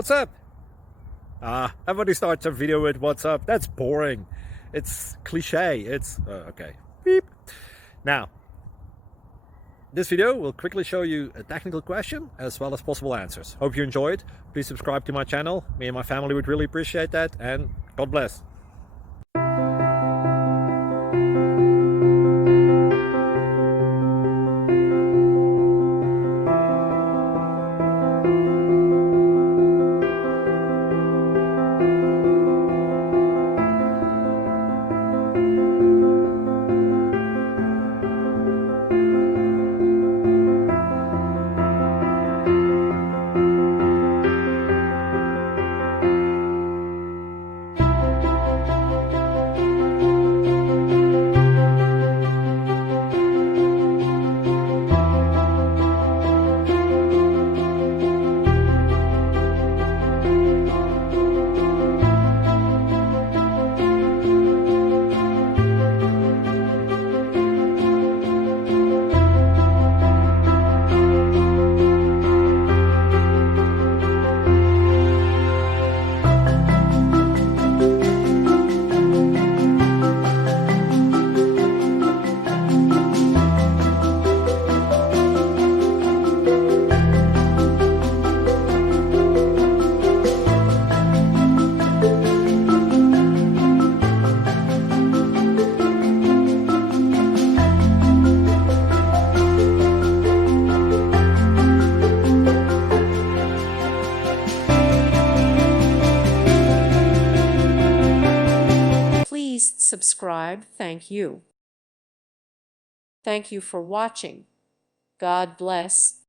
What's up? Everybody starts a video with what's up. That's boring. It's cliche. It's okay. Beep. Now, this video will quickly show you a technical question as well as possible answers. Hope you enjoyed. Please subscribe to my channel. Me and my family would really appreciate that, and God bless. Please subscribe. Thank you. Thank you for watching. God bless.